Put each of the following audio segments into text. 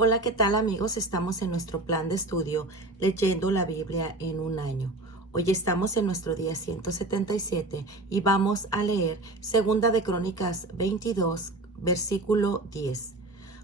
Hola, ¿qué tal amigos? Estamos en nuestro plan de estudio leyendo la Biblia en un año. Hoy estamos en nuestro día 177 y vamos a leer Segunda de Crónicas 22, versículo 10.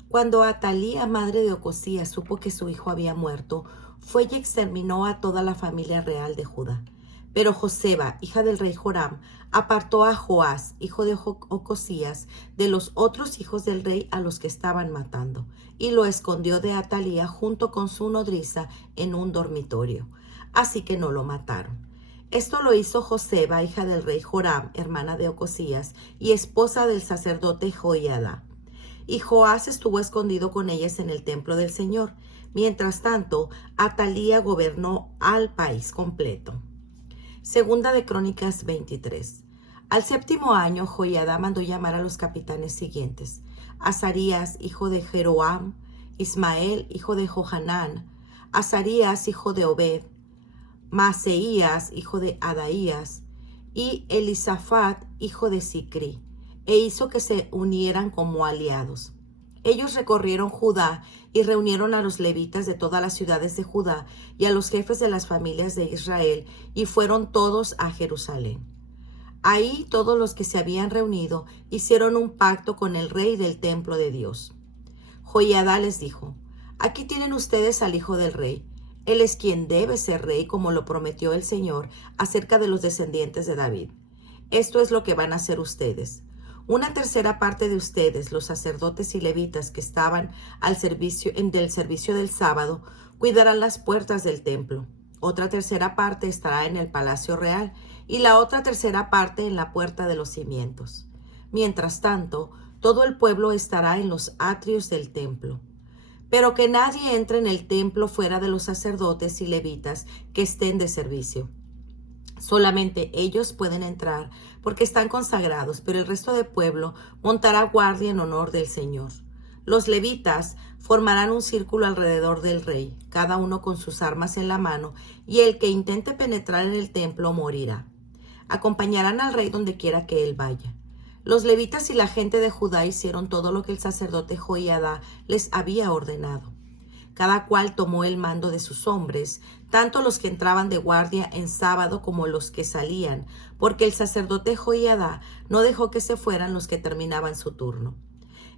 Cuando Atalía, madre de Ocosías, supo que su hijo había muerto, fue y exterminó a toda la familia real de Judá. Pero Joseba, hija del rey Joram, apartó a Joás, hijo de Ocosías, de los otros hijos del rey a los que estaban matando, y lo escondió de Atalía junto con su nodriza en un dormitorio. Así que no lo mataron. Esto lo hizo Joseba, hija del rey Joram, hermana de Ocosías, y esposa del sacerdote Joiada. Y Joás estuvo escondido con ellas en el templo del Señor. Mientras tanto, Atalía gobernó al país completo. Segunda de Crónicas 23. Al séptimo año, Joiada mandó llamar a los capitanes siguientes: Azarías, hijo de Jeroam; Ismael, hijo de Johanán; Azarías, hijo de Obed; Maaseías, hijo de Adaías; y Elisafat, hijo de Sicri, e hizo que se unieran como aliados. Ellos recorrieron Judá y reunieron a los levitas de todas las ciudades de Judá y a los jefes de las familias de Israel, y fueron todos a Jerusalén. Ahí todos los que se habían reunido hicieron un pacto con el rey del templo de Dios. Joiada les dijo: Aquí tienen ustedes al hijo del rey. Él es quien debe ser rey, como lo prometió el Señor acerca de los descendientes de David. Esto es lo que van a hacer ustedes. Una tercera parte de ustedes, los sacerdotes y levitas que estaban del servicio del sábado, cuidarán las puertas del templo. Otra tercera parte estará en el palacio real y la otra tercera parte en la puerta de los cimientos. Mientras tanto, todo el pueblo estará en los atrios del templo. Pero que nadie entre en el templo fuera de los sacerdotes y levitas que estén de servicio. Solamente ellos pueden entrar porque están consagrados, pero el resto del pueblo montará guardia en honor del Señor. Los levitas formarán un círculo alrededor del rey, cada uno con sus armas en la mano, y el que intente penetrar en el templo morirá. Acompañarán al rey donde quiera que él vaya. Los levitas y la gente de Judá hicieron todo lo que el sacerdote Joiada les había ordenado. Cada cual tomó el mando de sus hombres, tanto los que entraban de guardia en sábado como los que salían, porque el sacerdote Joiada no dejó que se fueran los que terminaban su turno.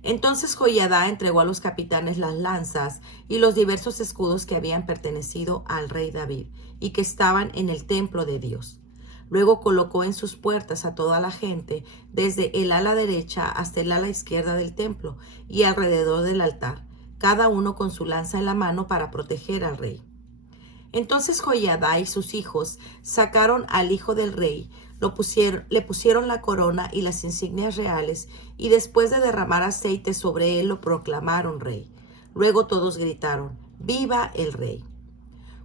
Entonces Joiada entregó a los capitanes las lanzas y los diversos escudos que habían pertenecido al rey David y que estaban en el templo de Dios. Luego colocó en sus puertas a toda la gente, desde el ala derecha hasta el ala izquierda del templo y alrededor del altar, cada uno con su lanza en la mano para proteger al rey. Entonces Joiada y sus hijos sacaron al hijo del rey, le pusieron la corona y las insignias reales, y después de derramar aceite sobre él lo proclamaron rey. Luego todos gritaron: ¡Viva el rey!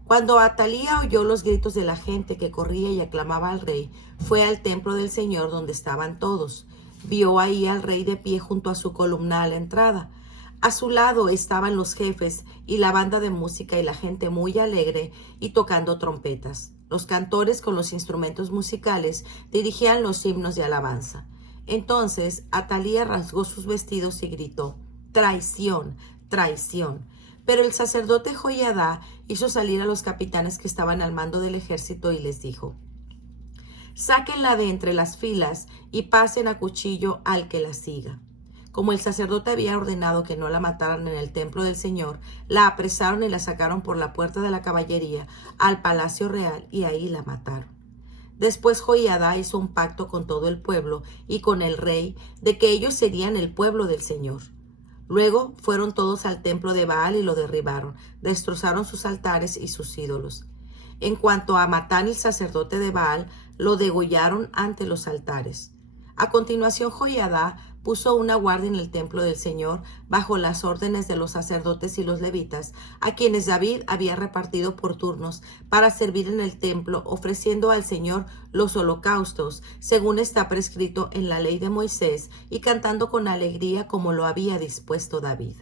Cuando Atalía oyó los gritos de la gente que corría y aclamaba al rey, fue al templo del Señor donde estaban todos. Vio ahí al rey de pie junto a su columna a la entrada. A su lado estaban los jefes y la banda de música y la gente muy alegre y tocando trompetas. Los cantores con los instrumentos musicales dirigían los himnos de alabanza. Entonces Atalía rasgó sus vestidos y gritó: ¡Traición! ¡Traición! Pero el sacerdote Joiada hizo salir a los capitanes que estaban al mando del ejército y les dijo: Sáquenla de entre las filas y pasen a cuchillo al que la siga. Como el sacerdote había ordenado que no la mataran en el templo del Señor, la apresaron y la sacaron por la puerta de la caballería al palacio real, y ahí la mataron. Después Joiada hizo un pacto con todo el pueblo y con el rey de que ellos serían el pueblo del Señor. Luego fueron todos al templo de Baal y lo derribaron, destrozaron sus altares y sus ídolos. En cuanto a Matán, el sacerdote de Baal, lo degollaron ante los altares. A continuación Joiada puso una guardia en el templo del Señor bajo las órdenes de los sacerdotes y los levitas, a quienes David había repartido por turnos para servir en el templo, ofreciendo al Señor los holocaustos, según está prescrito en la ley de Moisés, y cantando con alegría como lo había dispuesto David.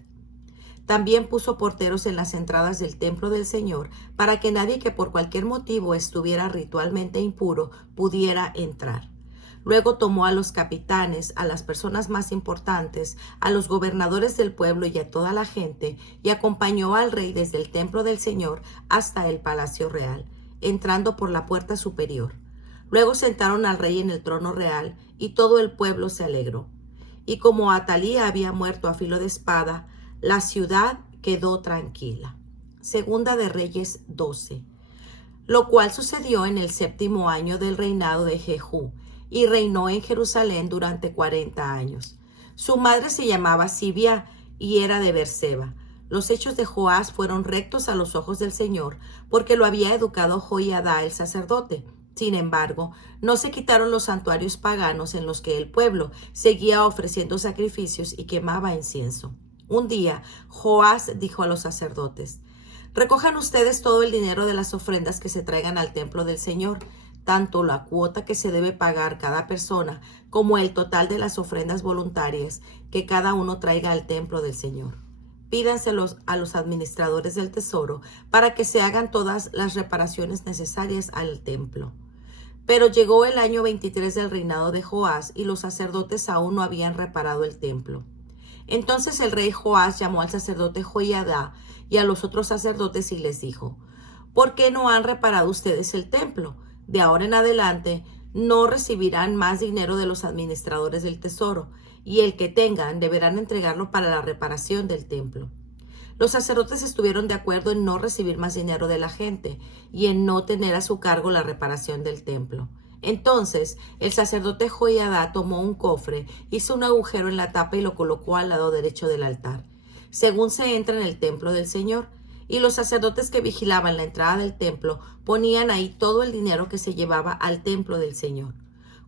También puso porteros en las entradas del templo del Señor, para que nadie que por cualquier motivo estuviera ritualmente impuro pudiera entrar. Luego tomó a los capitanes, a las personas más importantes, a los gobernadores del pueblo y a toda la gente, y acompañó al rey desde el templo del Señor hasta el palacio real, entrando por la puerta superior. Luego sentaron al rey en el trono real, y todo el pueblo se alegró. Y como Atalía había muerto a filo de espada, la ciudad quedó tranquila. Segunda de Reyes 12. Lo cual sucedió en el 7º año del reinado de Jehú, y reinó en Jerusalén durante 40 años. Su madre se llamaba Sibia y era de Berseba. Los hechos de Joás fueron rectos a los ojos del Señor, porque lo había educado Joiada el sacerdote. Sin embargo, no se quitaron los santuarios paganos en los que el pueblo seguía ofreciendo sacrificios y quemaba incienso. Un día, Joás dijo a los sacerdotes: recojan ustedes todo el dinero de las ofrendas que se traigan al templo del Señor, tanto la cuota que se debe pagar cada persona como el total de las ofrendas voluntarias que cada uno traiga al templo del Señor. Pídanselos a los administradores del tesoro para que se hagan todas las reparaciones necesarias al templo. Pero llegó el año 23 del reinado de Joás y los sacerdotes aún no habían reparado el templo. Entonces el rey Joás llamó al sacerdote Joiada y a los otros sacerdotes y les dijo: ¿por qué no han reparado ustedes el templo? De ahora en adelante no recibirán más dinero de los administradores del tesoro, y el que tengan deberán entregarlo para la reparación del templo. Los sacerdotes estuvieron de acuerdo en no recibir más dinero de la gente y en no tener a su cargo la reparación del templo. Entonces el sacerdote Joiada tomó un cofre, hizo un agujero en la tapa y lo colocó al lado derecho del altar, según se entra en el templo del Señor. Y los sacerdotes que vigilaban la entrada del templo ponían ahí todo el dinero que se llevaba al templo del Señor.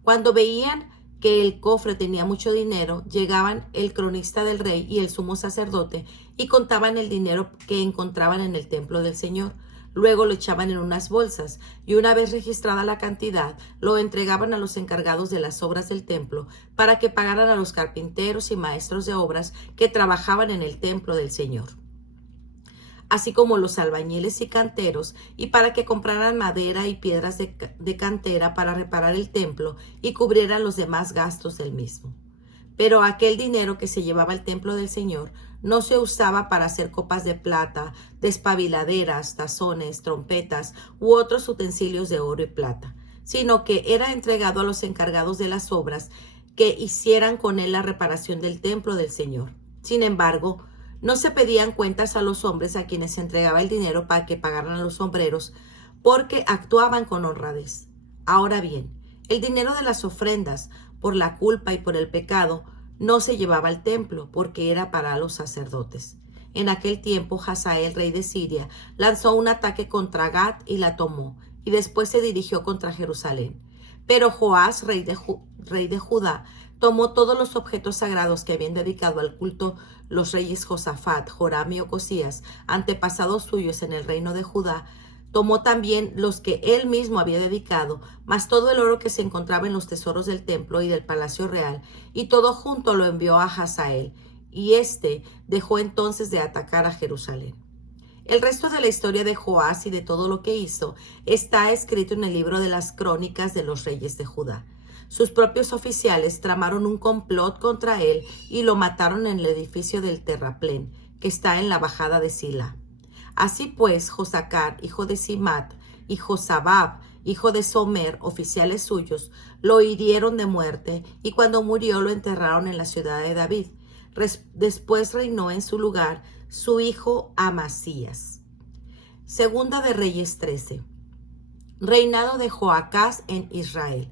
Cuando veían que el cofre tenía mucho dinero, llegaban el cronista del rey y el sumo sacerdote y contaban el dinero que encontraban en el templo del Señor. Luego lo echaban en unas bolsas y una vez registrada la cantidad, lo entregaban a los encargados de las obras del templo para que pagaran a los carpinteros y maestros de obras que trabajaban en el templo del Señor, así como los albañiles y canteros, y para que compraran madera y piedras de cantera para reparar el templo y cubrieran los demás gastos del mismo. Pero aquel dinero que se llevaba al templo del Señor no se usaba para hacer copas de plata, despabiladeras, tazones, trompetas u otros utensilios de oro y plata, sino que era entregado a los encargados de las obras que hicieran con él la reparación del templo del Señor. Sin embargo, no se pedían cuentas a los hombres a quienes se entregaba el dinero para que pagaran a los sombreros, porque actuaban con honradez. Ahora bien, el dinero de las ofrendas por la culpa y por el pecado no se llevaba al templo, porque era para los sacerdotes. En aquel tiempo, Hazael, rey de Siria, lanzó un ataque contra Gat y la tomó, y después se dirigió contra Jerusalén. Pero Joás, rey de Judá, tomó todos los objetos sagrados que habían dedicado al culto los reyes Josafat, Joram y Ocosías, antepasados suyos en el reino de Judá. Tomó también los que él mismo había dedicado, más todo el oro que se encontraba en los tesoros del templo y del palacio real, y todo junto lo envió a Hazael, y éste dejó entonces de atacar a Jerusalén. El resto de la historia de Joás y de todo lo que hizo está escrito en el libro de las crónicas de los reyes de Judá. Sus propios oficiales tramaron un complot contra él y lo mataron en el edificio del terraplén, que está en la bajada de Sila. Así pues, Josacar, hijo de Simat, y Josabab, hijo de Somer, oficiales suyos, lo hirieron de muerte, y cuando murió lo enterraron en la ciudad de David. Después reinó en su lugar su hijo Amasías. Segunda de Reyes 13. Reinado de Joacás en Israel.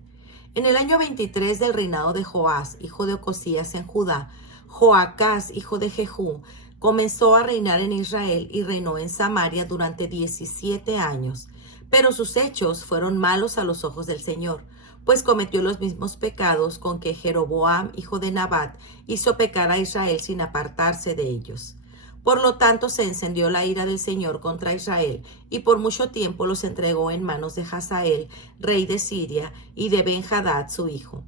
En el año 23 del reinado de Joás, hijo de Ocosías en Judá, Joacás, hijo de Jehú, comenzó a reinar en Israel y reinó en Samaria durante 17 años. Pero sus hechos fueron malos a los ojos del Señor, pues cometió los mismos pecados con que Jeroboam, hijo de Nabat, hizo pecar a Israel sin apartarse de ellos. Por lo tanto, se encendió la ira del Señor contra Israel, y por mucho tiempo los entregó en manos de Hazael, rey de Siria, y de Ben-Hadad, su hijo.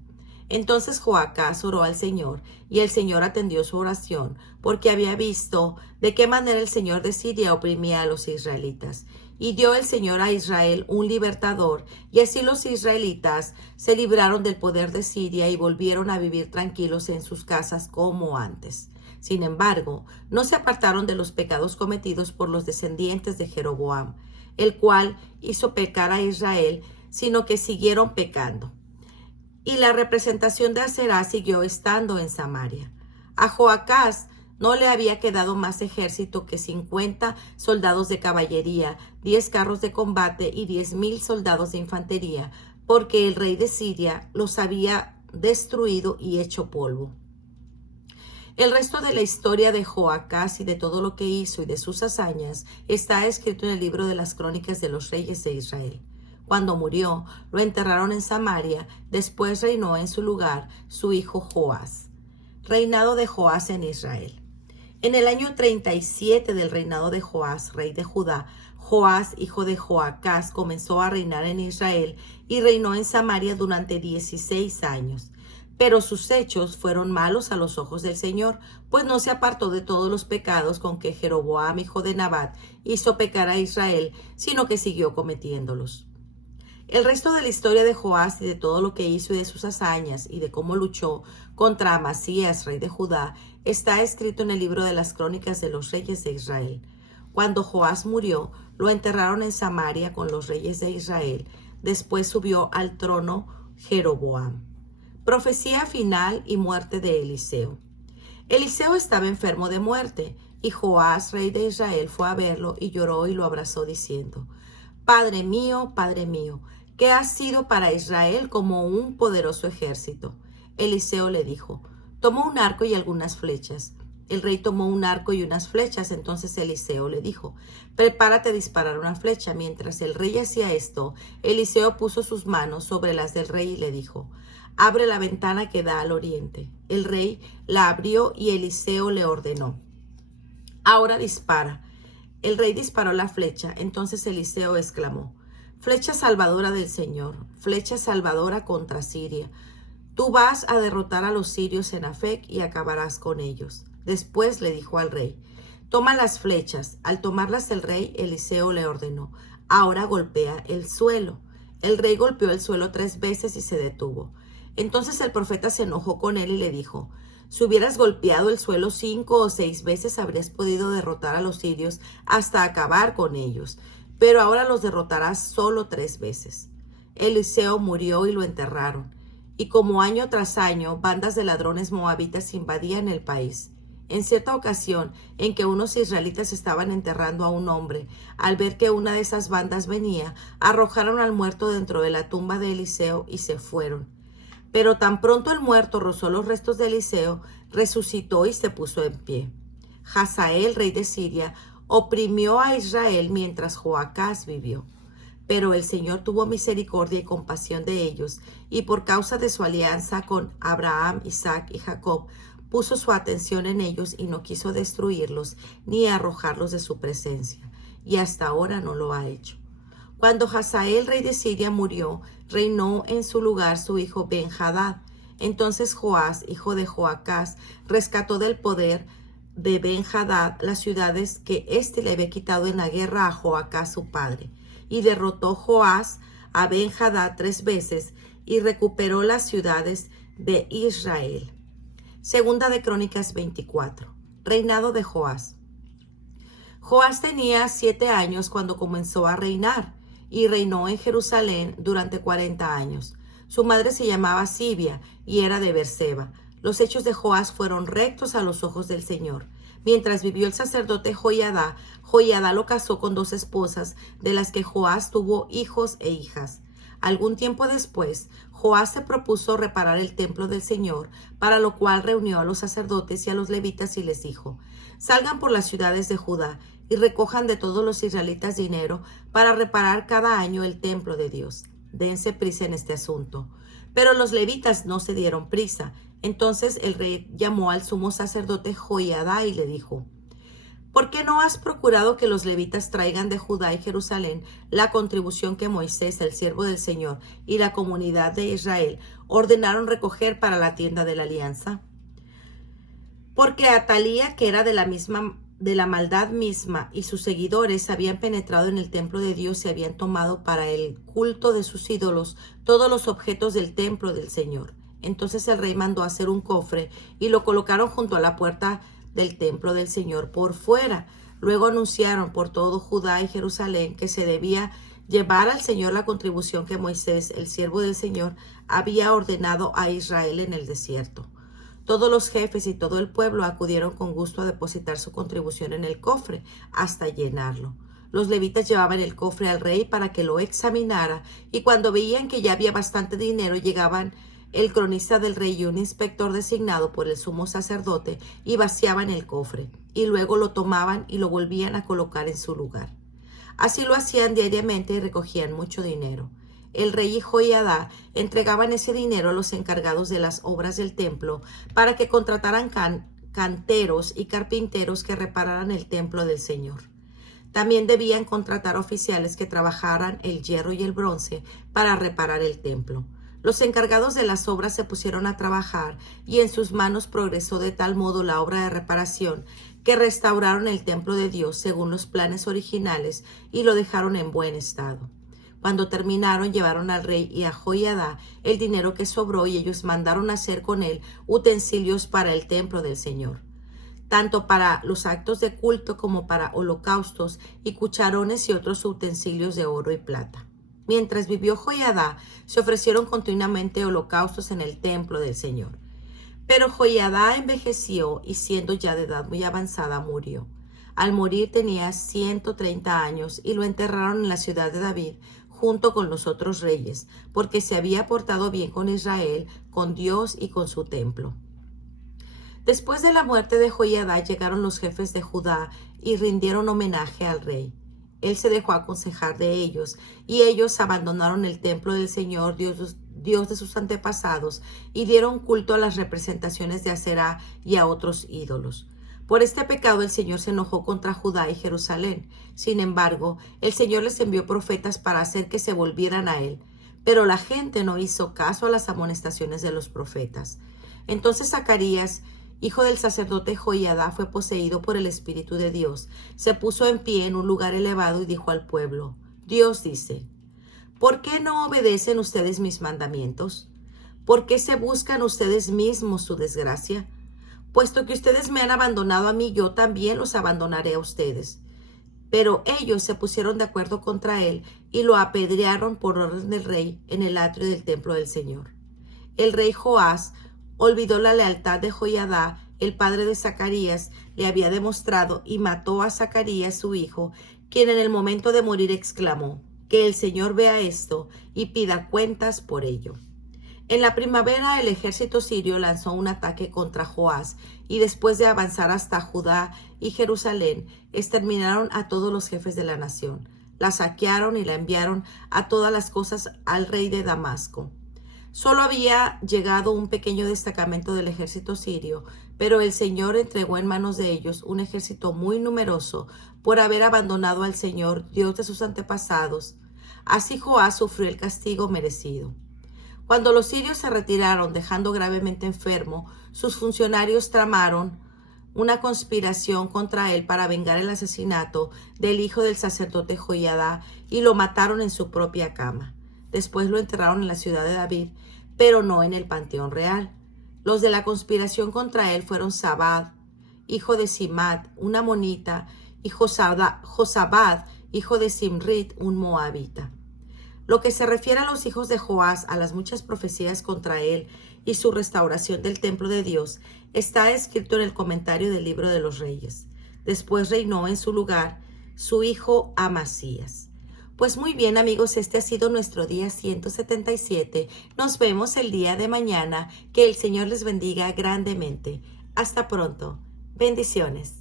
Entonces Joacás oró al Señor, y el Señor atendió su oración, porque había visto de qué manera el Señor de Siria oprimía a los israelitas. Y dio el Señor a Israel un libertador, y así los israelitas se libraron del poder de Siria y volvieron a vivir tranquilos en sus casas como antes. Sin embargo, no se apartaron de los pecados cometidos por los descendientes de Jeroboam, el cual hizo pecar a Israel, sino que siguieron pecando. Y la representación de Aserá siguió estando en Samaria. A Joacás no le había quedado más ejército que 50 soldados de caballería, 10 carros de combate y 10,000 soldados de infantería, porque el rey de Siria los había destruido y hecho polvo. El resto de la historia de Joacás y de todo lo que hizo y de sus hazañas está escrito en el libro de las crónicas de los reyes de Israel. Cuando murió, lo enterraron en Samaria, después reinó en su lugar su hijo Joás. Reinado de Joás en Israel. En el año 37 del reinado de Joás, rey de Judá, Joás, hijo de Joacás, comenzó a reinar en Israel y reinó en Samaria durante 16 años. Pero sus hechos fueron malos a los ojos del Señor, pues no se apartó de todos los pecados con que Jeroboam, hijo de Nabat, hizo pecar a Israel, sino que siguió cometiéndolos. El resto de la historia de Joás y de todo lo que hizo y de sus hazañas y de cómo luchó contra Amasías, rey de Judá, está escrito en el libro de las crónicas de los reyes de Israel. Cuando Joás murió, lo enterraron en Samaria con los reyes de Israel. Después subió al trono Jeroboam. Profecía final y muerte de Eliseo. Eliseo estaba enfermo de muerte, y Joás, rey de Israel, fue a verlo y lloró y lo abrazó diciendo: Padre mío, que has sido para Israel como un poderoso ejército. Eliseo le dijo: Toma un arco y algunas flechas. El rey tomó un arco y unas flechas. Entonces Eliseo le dijo: Prepárate a disparar una flecha. Mientras el rey hacía esto, Eliseo puso sus manos sobre las del rey y le dijo: Abre la ventana que da al oriente. El rey la abrió y Eliseo le ordenó: Ahora dispara. El rey disparó la flecha. Entonces Eliseo exclamó: Flecha salvadora del Señor, flecha salvadora contra Siria. Tú vas a derrotar a los sirios en Afec y acabarás con ellos. Después le dijo al rey: Toma las flechas. Al tomarlas el rey, Eliseo le ordenó: Ahora golpea el suelo. El rey golpeó el suelo 3 veces y se detuvo. Entonces el profeta se enojó con él y le dijo: Si hubieras golpeado el suelo 5 o 6 veces, habrías podido derrotar a los sirios hasta acabar con ellos. Pero ahora los derrotarás solo 3 veces. Eliseo murió y lo enterraron. Y como año tras año, bandas de ladrones moabitas invadían el país. En cierta ocasión, en que unos israelitas estaban enterrando a un hombre, al ver que una de esas bandas venía, arrojaron al muerto dentro de la tumba de Eliseo y se fueron. Pero tan pronto el muerto rozó los restos de Eliseo, resucitó y se puso en pie. Hazael, rey de Siria, oprimió a Israel mientras Joacás vivió. Pero el Señor tuvo misericordia y compasión de ellos, y por causa de su alianza con Abraham, Isaac y Jacob, puso su atención en ellos y no quiso destruirlos ni arrojarlos de su presencia, y hasta ahora no lo ha hecho. Cuando Hazael, rey de Siria, murió, reinó en su lugar su hijo Ben-Hadad. Entonces Joás, hijo de Joacás, rescató del poder de Ben-Hadad las ciudades que éste le había quitado en la guerra a Joacás su padre, y derrotó Joás a Ben-Hadad 3 veces y recuperó las ciudades de Israel. Segunda de Crónicas 24. Reinado de Joás. Joás tenía 7 años cuando comenzó a reinar y reinó en Jerusalén durante 40 años. Su madre se llamaba Sibia y era de Berseba. Los hechos de Joás fueron rectos a los ojos del Señor. Mientras vivió el sacerdote Joiada, Joiada lo casó con 2 esposas, de las que Joás tuvo hijos e hijas. Algún tiempo después, Joás se propuso reparar el templo del Señor, para lo cual reunió a los sacerdotes y a los levitas y les dijo: Salgan por las ciudades de Judá y recojan de todos los israelitas dinero para reparar cada año el templo de Dios. Dense prisa en este asunto. Pero los levitas no se dieron prisa. Entonces el rey llamó al sumo sacerdote Joiada y le dijo: ¿Por qué no has procurado que los levitas traigan de Judá y Jerusalén la contribución que Moisés, el siervo del Señor, y la comunidad de Israel ordenaron recoger para la tienda de la alianza? Porque Atalía, que era de la maldad misma, y sus seguidores habían penetrado en el templo de Dios y habían tomado para el culto de sus ídolos todos los objetos del templo del Señor. Entonces el rey mandó hacer un cofre y lo colocaron junto a la puerta del templo del Señor por fuera. Luego anunciaron por todo Judá y Jerusalén que se debía llevar al Señor la contribución que Moisés, el siervo del Señor, había ordenado a Israel en el desierto. Todos los jefes y todo el pueblo acudieron con gusto a depositar su contribución en el cofre hasta llenarlo. Los levitas llevaban el cofre al rey para que lo examinara, y cuando veían que ya había bastante dinero, llegaban el cronista del rey y un inspector designado por el sumo sacerdote y vaciaban el cofre, y luego lo tomaban y lo volvían a colocar en su lugar. Así lo hacían diariamente y recogían mucho dinero. El rey y Joiada entregaban ese dinero a los encargados de las obras del templo para que contrataran canteros y carpinteros que repararan el templo del Señor. También debían contratar oficiales que trabajaran el hierro y el bronce para reparar el templo. Los encargados de las obras se pusieron a trabajar y en sus manos progresó de tal modo la obra de reparación que restauraron el templo de Dios según los planes originales y lo dejaron en buen estado. Cuando terminaron, llevaron al rey y a Joiada el dinero que sobró y ellos mandaron hacer con él utensilios para el templo del Señor, tanto para los actos de culto como para holocaustos y cucharones y otros utensilios de oro y plata. Mientras vivió Joiada, se ofrecieron continuamente holocaustos en el templo del Señor. Pero Joiada envejeció y siendo ya de edad muy avanzada murió. Al morir tenía 130 años y lo enterraron en la ciudad de David junto con los otros reyes, porque se había portado bien con Israel, con Dios y con su templo. Después de la muerte de Joiada llegaron los jefes de Judá y rindieron homenaje al rey. Él se dejó aconsejar de ellos, y ellos abandonaron el templo del Señor, Dios de sus antepasados, y dieron culto a las representaciones de Aserá y a otros ídolos. Por este pecado el Señor se enojó contra Judá y Jerusalén. Sin embargo, el Señor les envió profetas para hacer que se volvieran a Él. Pero la gente no hizo caso a las amonestaciones de los profetas. Entonces Zacarías, hijo del sacerdote Joiada, fue poseído por el Espíritu de Dios. Se puso en pie en un lugar elevado y dijo al pueblo: Dios dice, ¿por qué no obedecen ustedes mis mandamientos? ¿Por qué se buscan ustedes mismos su desgracia? Puesto que ustedes me han abandonado a mí, yo también los abandonaré a ustedes. Pero ellos se pusieron de acuerdo contra él y lo apedrearon por orden del rey en el atrio del templo del Señor. El rey Joás olvidó la lealtad de Joiada, el padre de Zacarías, le había demostrado y mató a Zacarías su hijo, quien en el momento de morir exclamó: que el Señor vea esto y pida cuentas por ello. En la primavera el ejército sirio lanzó un ataque contra Joás y después de avanzar hasta Judá y Jerusalén, exterminaron a todos los jefes de la nación. La saquearon y la enviaron a todas las cosas al rey de Damasco. Solo había llegado un pequeño destacamento del ejército sirio, pero el Señor entregó en manos de ellos un ejército muy numeroso por haber abandonado al Señor, Dios de sus antepasados. Así Joás sufrió el castigo merecido. Cuando los sirios se retiraron dejando gravemente enfermo, sus funcionarios tramaron una conspiración contra él para vengar el asesinato del hijo del sacerdote Joiada y lo mataron en su propia cama. Después lo enterraron en la ciudad de David, pero no en el panteón real. Los de la conspiración contra él fueron Zabad, hijo de Simat, una amonita, y Josabad, hijo de Simrit, un moabita. Lo que se refiere a los hijos de Joás, a las muchas profecías contra él y su restauración del templo de Dios, está escrito en el comentario del libro de los Reyes. Después reinó en su lugar su hijo Amasías. Pues muy bien, amigos, este ha sido nuestro día 177. Nos vemos el día de mañana. Que el Señor les bendiga grandemente. Hasta pronto. Bendiciones.